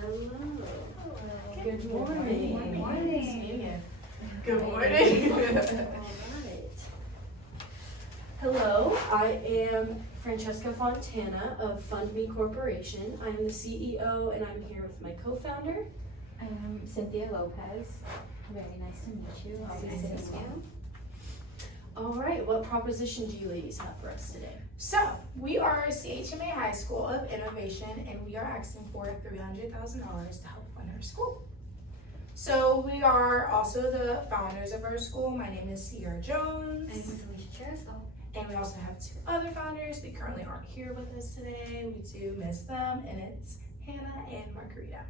Good morning. Good morning. Good morning. All right. Hello, I am Francesca Fontana of Fund Me Corporation. I am the CEO and I'm here with my co-founder. I'm Cynthia Lopez. Very nice to meet you. I'll be Nice to sitting meet down. All right, what proposition do you ladies have for us today? So, we are CHMA High School of Innovation, and we are asking for $300,000 to help fund our school. So, we are also the founders of our school. My name is Sierra Jones. My name is Alicia Cherisol. And we also have two other founders. They currently aren't here with us today. We do miss them, and it's Hannah and Margarita.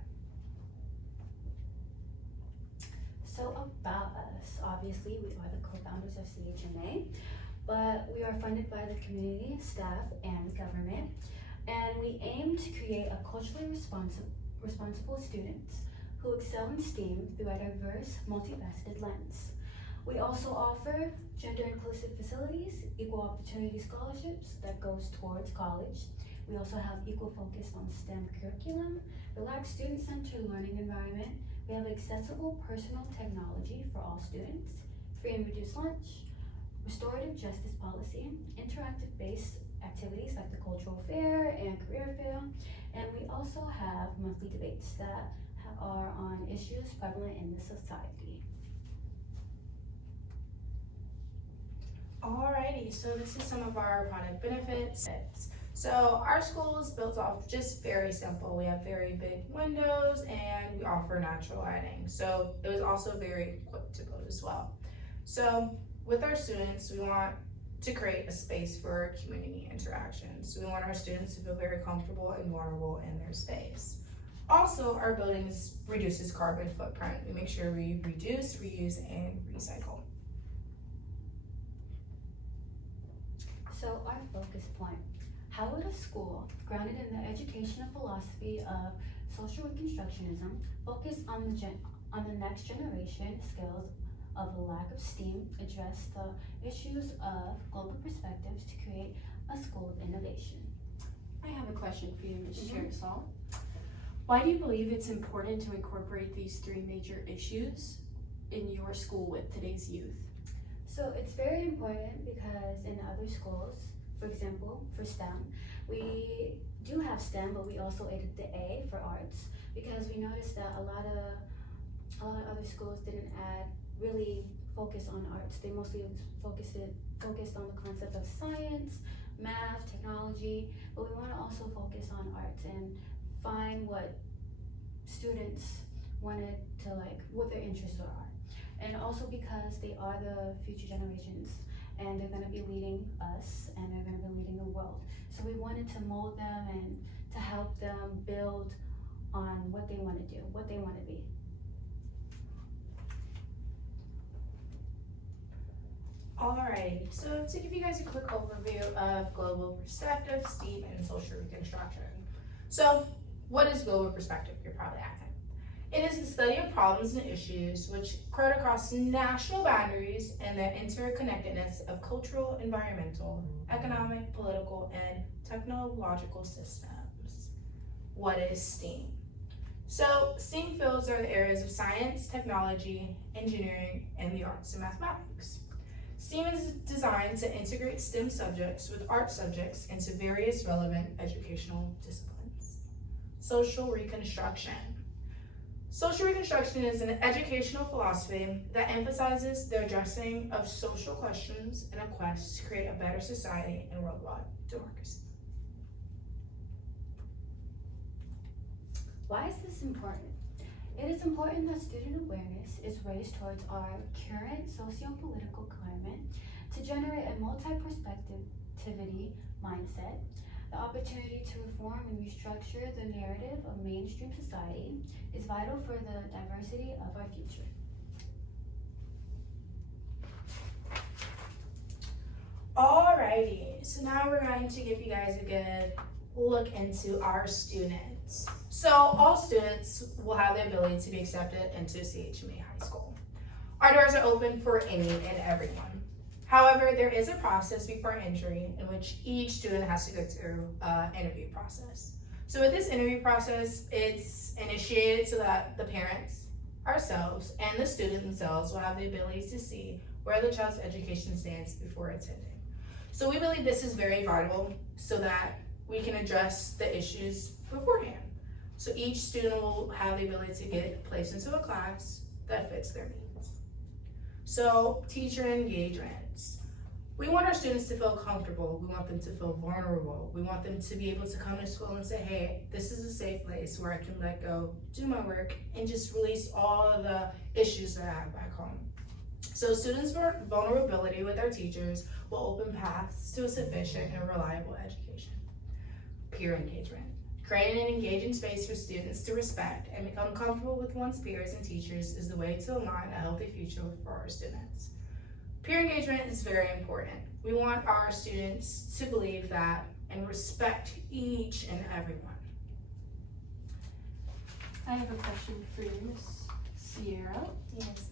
So about us, obviously we are the co-founders of CHMA, but we are funded by the community, staff, and the government. And we aim to create a culturally responsible students who excel in STEAM through a diverse, multifaceted lens. We also offer gender-inclusive facilities, equal opportunity scholarships that goes towards college. We also have equal focus on STEM curriculum, relaxed student-centered learning environment. We have accessible personal technology for all students, free and reduced lunch, restorative justice policy, interactive based activities like the cultural fair and career fair, and we also have monthly debates that are on issues prevalent in the society. Alrighty, so this is some of our product benefits. So our school is built off just very simple. We have very big windows and we offer natural lighting. So it was also very quick to build as well. So with our students, we want to create a space for community interactions. We want our students to feel very comfortable and vulnerable in their space. Also, our buildings reduces carbon footprint. We make sure we reduce, reuse, and recycle. So our focus point. How would a school, grounded in the educational philosophy of social reconstructionism, focus on the next generation skills of the lack of STEAM, address the issues of global perspectives to create a school of innovation? I have a question for you, Ms. Cherisol. Why do you believe it's important to incorporate these three major issues in your school with today's youth? So it's very important because in other schools, for example, for STEM, we do have STEM, but we also added the A for arts because we noticed that a lot of other schools didn't really focus on arts. They mostly focused on the concept of science, math, technology, but we want to also focus on arts and find what students wanted to what their interests are. And also because they are the future generations and they're going to be leading us and they're going to be leading the world. So we wanted to mold them and to help them build on what they want to do, what they want to be. Alrighty, so to give you guys a quick overview of global perspective, STEAM, and social reconstruction. So what is global perspective, you're probably asking? It is the study of problems and issues which occur across national boundaries and the interconnectedness of cultural, environmental, economic, political, and technological systems. What is STEAM? So STEAM fields are the areas of science, technology, engineering, and the arts and mathematics. STEAM is designed to integrate STEM subjects with art subjects into various relevant educational disciplines. Social reconstruction. Social reconstruction is an educational philosophy that emphasizes the addressing of social questions in a quest to create a better society and worldwide democracy. Why is this important? It is important that student awareness is raised towards our current socio-political climate to generate a multi-perspectivity mindset. The opportunity to reform and restructure the narrative of mainstream society is vital for the diversity of our future. Alrighty, so now we're going to give you guys a good look into our students. So all students will have the ability to be accepted into CHMA High School. Our doors are open for any and everyone. However, there is a process before entry in which each student has to go through an interview process. So with this interview process, it's initiated so that the parents, ourselves, and the student themselves will have the ability to see where the child's education stands before attending. So we believe this is very vital so that we can address the issues beforehand. So each student will have the ability to get placed into a class that fits their needs. So teacher engagements. We want our students to feel comfortable. We want them to feel vulnerable. We want them to be able to come to school and say, hey, this is a safe place where I can let go, do my work, and just release all of the issues that I have back home. So students' vulnerability with our teachers will open paths to a sufficient and reliable education. Peer engagement. Creating an engaging space for students to respect and become comfortable with one's peers and teachers is the way to align a healthy future for our students. Peer engagement is very important. We want our students to believe that and respect each and everyone. I have a question for you, Ms. Sierra. Yes.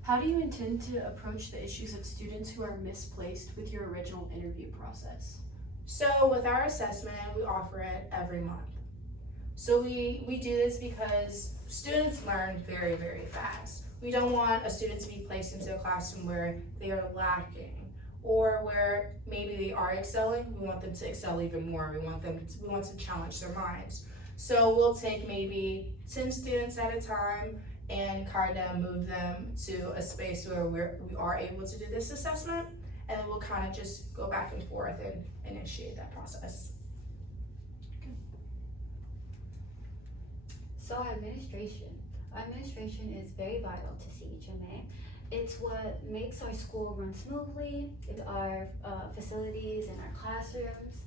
How do you intend to approach the issues of students who are misplaced with your original interview process? So with our assessment, we offer it every month. So we do this because students learn very, very fast. We don't want a student to be placed into a classroom where they are lacking or where maybe they are excelling. We want them to excel even more. We want to challenge their minds. So we'll take maybe 10 students at a time and kind of move them to a space where we are able to do this assessment, and then we'll kind of just go back and forth and initiate that process. So our administration is very vital to CHMA. It's what makes our school run smoothly. It's our facilities and our classrooms.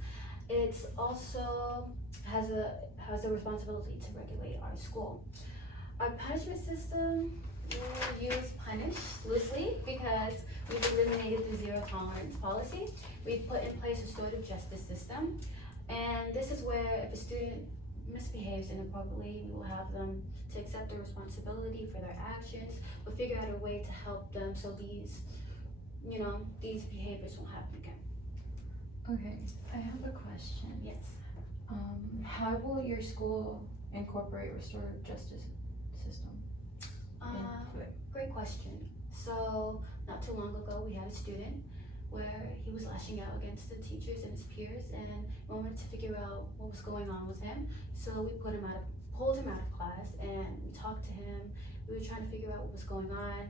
It's also has a responsibility to regulate our school. Our punishment system will use punish loosely because we've eliminated the zero tolerance policy. We've put in place a restorative justice system, and this is where if a student misbehaves inappropriately, we will have them to accept their responsibility for their actions, but figure out a way to help them so these behaviors won't happen again. Okay, I have a question. Yes. How will your school incorporate restorative justice system into it? Great question. So not too long ago, we had a student where he was lashing out against the teachers and his peers, and we wanted to figure out what was going on with him. So we pulled him out of class, and we talked to him. We were trying to figure out what was going on.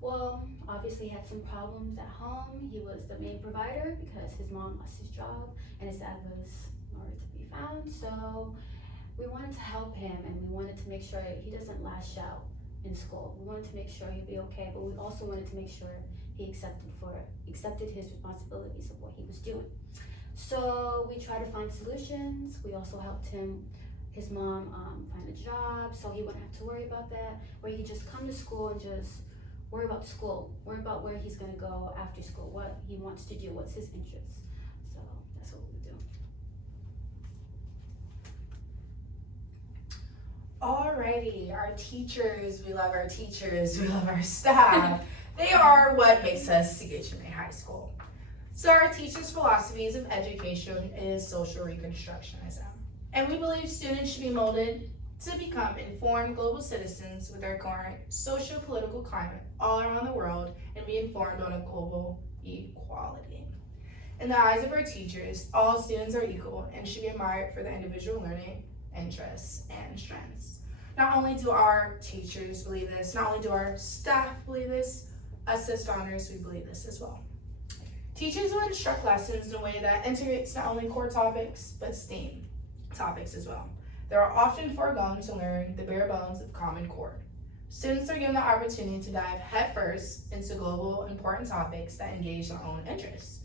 Well, obviously he had some problems at home. He was the main provider because his mom lost his job and his dad was nowhere to be found. So we wanted to help him, and we wanted to make sure he doesn't lash out in school. We wanted to make sure he'd be okay, but we also wanted to make sure he accepted his responsibilities of what he was doing. So we tried to find solutions. We also helped his mom find a job, so he wouldn't have to worry about that, where he could just come to school and just worry about school, worry about where he's gonna go after school, what he wants to do, what's his interests. So that's what we do. Alrighty, our teachers, we love our teachers, we love our staff. They are what makes us CHMA High School. So our teachers' philosophies of education is social reconstructionism. And we believe students should be molded to become informed global citizens with our current socio-political climate all around the world and be informed on a global equality. In the eyes of our teachers, all students are equal and should be admired for their individual learning, interests, and strengths. Not only do our teachers believe this, not only do our staff believe this, us as founders, we believe this as well. Teachers will instruct lessons in a way that integrates not only core topics, but STEAM topics as well. They are often foregone to learn the bare bones of Common Core. Students are given the opportunity to dive headfirst into global important topics that engage their own interests.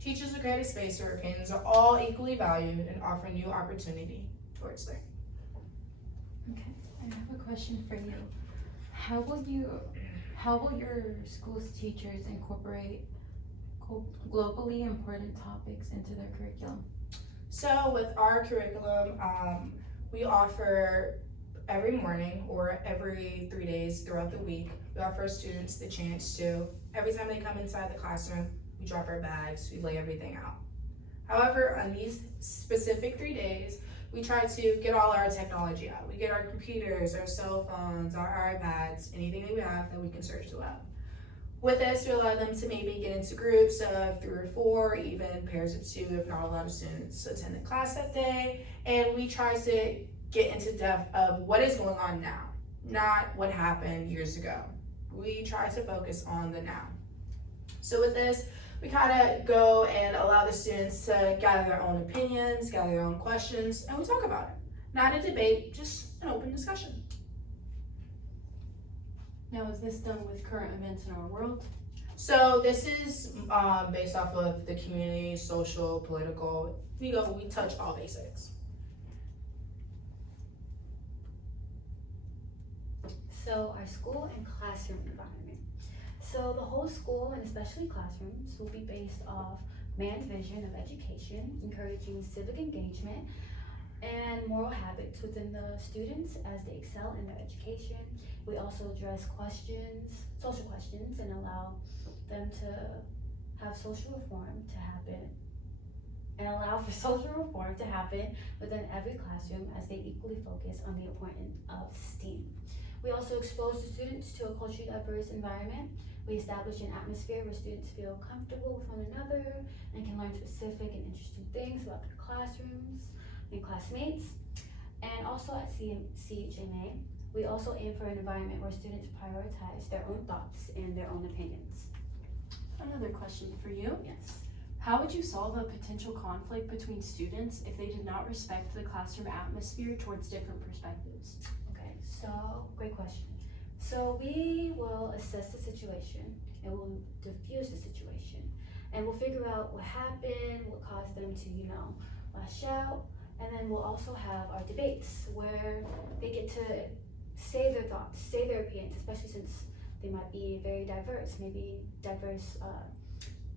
Teachers will create a space where opinions are all equally valued and offer new opportunity towards learning. Okay, I have a question for you. How will your school's teachers incorporate globally important topics into their curriculum? So with our curriculum, we offer every morning or every 3 days throughout the week, we offer students the chance to, every time they come inside the classroom, we drop our bags, we lay everything out. However, on these specific 3 days, we try to get all our technology out. We get our computers, our cell phones, our iPads, anything that we have that we can search the web. With this, we allow them to maybe get into groups of 3 or 4, even pairs of 2 if not a lot of students attend the class that day. And we try to get into depth of what is going on now, not what happened years ago. We try to focus on the now. So with this, we kind of go and allow the students to gather their own opinions, gather their own questions, and we talk about it. Not a debate, just an open discussion. Now, is this done with current events in our world? So this is based off of the community, social, political. We touch all basics. So our school and classroom environment. So the whole school, and especially classrooms, will be based off Mann's vision of education, encouraging civic engagement and moral habits within the students as they excel in their education. We also address social questions, and allow them to have social reform to happen, and allow for social reform to happen within every classroom as they equally focus on the importance of STEAM. We also expose the students to a culturally diverse environment. We establish an atmosphere where students feel comfortable with one another and can learn specific and interesting things about their classrooms and classmates. And also at CHMA, we also aim for an environment where students prioritize their own thoughts and their own opinions. Another question for you. Yes. How would you solve a potential conflict between students if they did not respect the classroom atmosphere towards different perspectives? Okay, so great question. So we will assess the situation and we'll diffuse the situation, and we'll figure out what happened, what caused them to, lash out, and then we'll also have our debates where they get to say their thoughts, say their opinions, especially since they might be very diverse,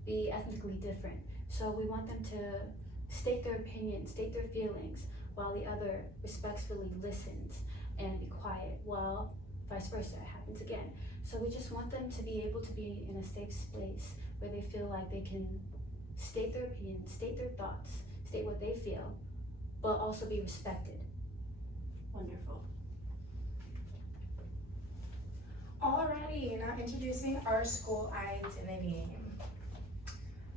be ethnically different. So we want them to state their opinions, state their feelings, while the other respectfully listens and be quiet, while vice versa happens again. So we just want them to be able to be in a safe space where they feel like they can state their opinions, state their thoughts, state what they feel, but also be respected. Wonderful. Alrighty, now introducing our school identity.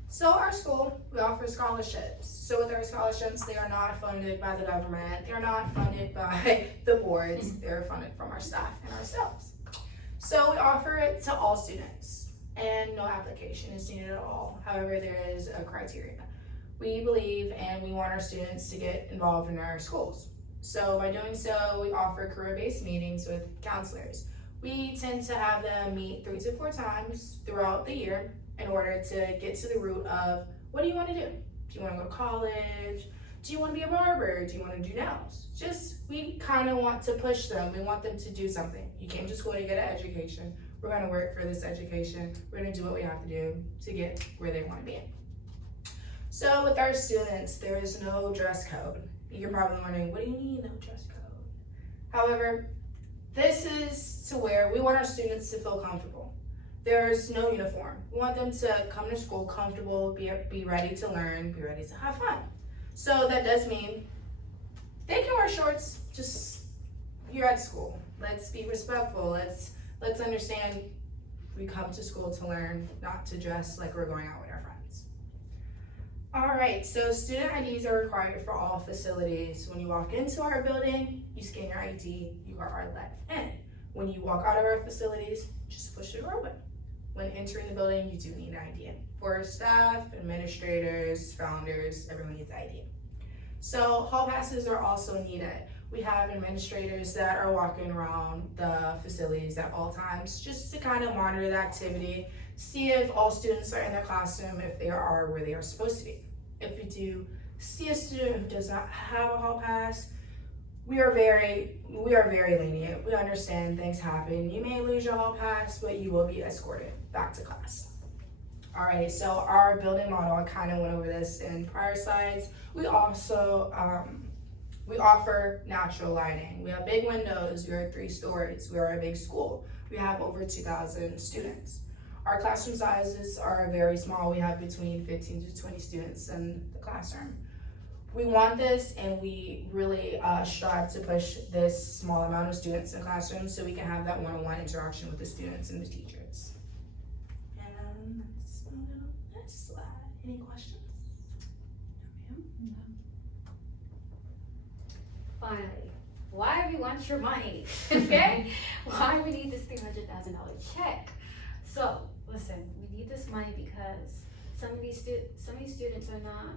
So our school, we offer scholarships. So with our scholarships, they are not funded by the government. They're not funded by the boards. They're funded from our staff and ourselves. So we offer it to all students, and no application is needed at all. However, there is a criteria. We believe and we want our students to get involved in our schools. So by doing so, we offer career-based meetings with counselors. We tend to have them meet 3 to 4 times throughout the year in order to get to the root of, what do you want to do? Do you want to go to college? Do you want to be a barber? Do you want to do nails? We kind of want to push them. We want them to do something. You came to school to get an education. We're going to work for this education. We're going to do what we have to do to get where they want to be. So with our students, there is no dress code. You're probably wondering, what do you mean no dress code? However, this is to where we want our students to feel comfortable. There's no uniform. We want them to come to school comfortable, be ready to learn, be ready to have fun. So that does mean they can wear shorts, just you're at school. Let's be respectful. Let's understand we come to school to learn, not to dress like we're going out with our friends. All right, so student IDs are required for all facilities. When you walk into our building, you scan your ID, you are let in. When you walk out of our facilities, just push the door open. When entering the building, you do need an ID. For staff, administrators, founders, everyone needs ID. So hall passes are also needed. We have administrators that are walking around the facilities at all times just to kind of monitor the activity, see if all students are in their classroom, if they are where they are supposed to be. If we do see a student who does not have a hall pass, we are very lenient. We understand things happen. You may lose your hall pass, but you will be escorted back to class. All right, so our building model, I kind of went over this in prior slides. We also, we offer natural lighting. We have big windows, we are 3 stories, we are a big school. We have over 2,000 students. Our classroom sizes are very small. We have between 15 to 20 students in the classroom. we want this, and we really strive to push this small amount of students in classrooms so we can have that one-on-one interaction with the students and the teachers. And let's move on to the next slide. Any questions? Finally, why we want your money, okay? Why we need this $300,000 check? So, listen, we need this money because some of these students are not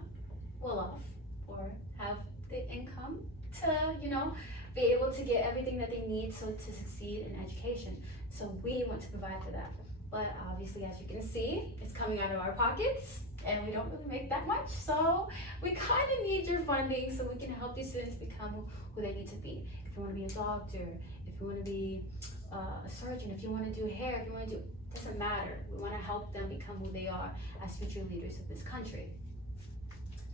well off or have the income to, be able to get everything that they need to succeed in education. So we want to provide for that. But obviously, as you can see, it's coming out of our pockets, and we don't really make that much. So we kind of need your funding so we can help these students become who they need to be. If you want to be a doctor, if you want to be a surgeon, if you want to do hair, if you want to do, doesn't matter. We want to help them become who they are as future leaders of this country.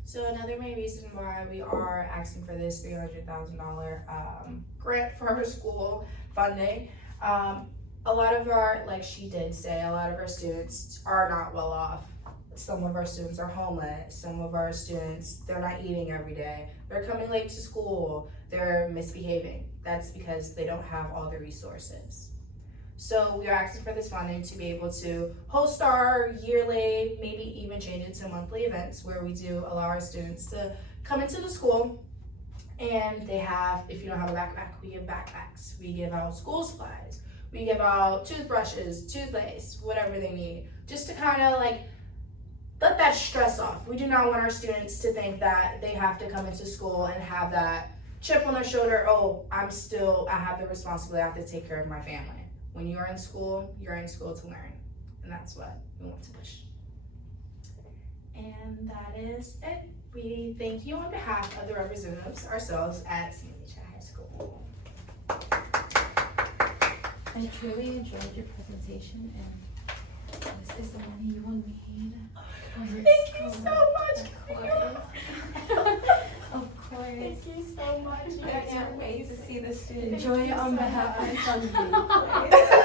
So another main reason why we are asking for this $300,000 grant for our school funding, a lot of our, like she did say, a lot of our students are not well off. Some of our students are homeless. Some of our students, they're not eating every day. They're coming late to school. They're misbehaving. That's because they don't have all the resources. So we are asking for this funding to be able to host our yearly, maybe even change it to monthly events where we do allow our students to come into the school, and they have, if you don't have a backpack, we give backpacks. We give out school supplies. We give out toothbrushes, toothpaste, whatever they need, just to kind of like let that stress off. We do not want our students to think that they have to come into school and have that chip on their shoulder, oh, I have the responsibility, I have to take care of my family. When you are in school, you're in school to learn, and that's what we want to push. And that is it. We thank you on behalf of the representatives ourselves at CMH High School. I truly enjoyed your presentation, and this is the money you will need for your Thank you school. so much. Of course. Thank you so much. I can't wait to see the students. Enjoy it on so behalf much. of Sunbeam.